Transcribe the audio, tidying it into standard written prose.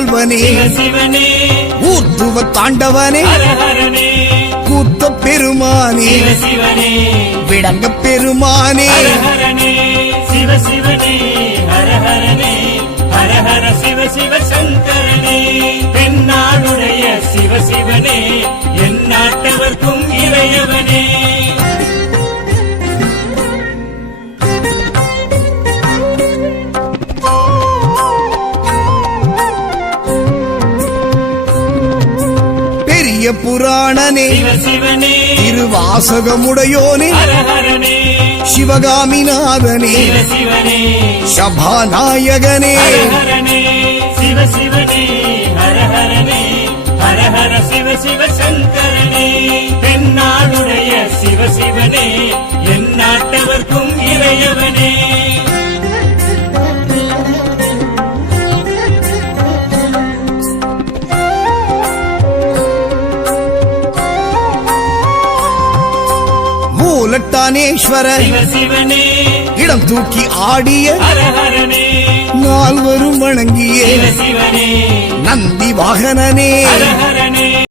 முதல்வனே ஊர்த்துவ தாண்டவனே கூத்த பெருமானே விடங்க பெருமானே சிவ சிவனே ஹர ஹரனே ஹர ஹர சிவ சிவ சங்கரனே தென்னாடுடைய சிவ சிவனே என் நாட்டவர்க்கும் இறையவனே பெரிய புராணனே சிவனே திருவாசகமுடையோனே ஹர ஹரனே சிவகாமிநாதனே சிவனே சபாநாயகனே ஹர ஹரனே சிவ சிவனே ஹர ஹரனே ஹர ஹர சிவ சிவ சங்கரனே தென்னாடுடைய சிவ சிவனே என் நாட்டவர்க்கும் இறையவனே மூலட்டானேஸ்வர சிவனே இடம் தூக்கி ஆடிய ஹர ஹரனே நால்வரும் வணங்கிய சிவனே நந்தி வாகனனே ஹர ஹரனே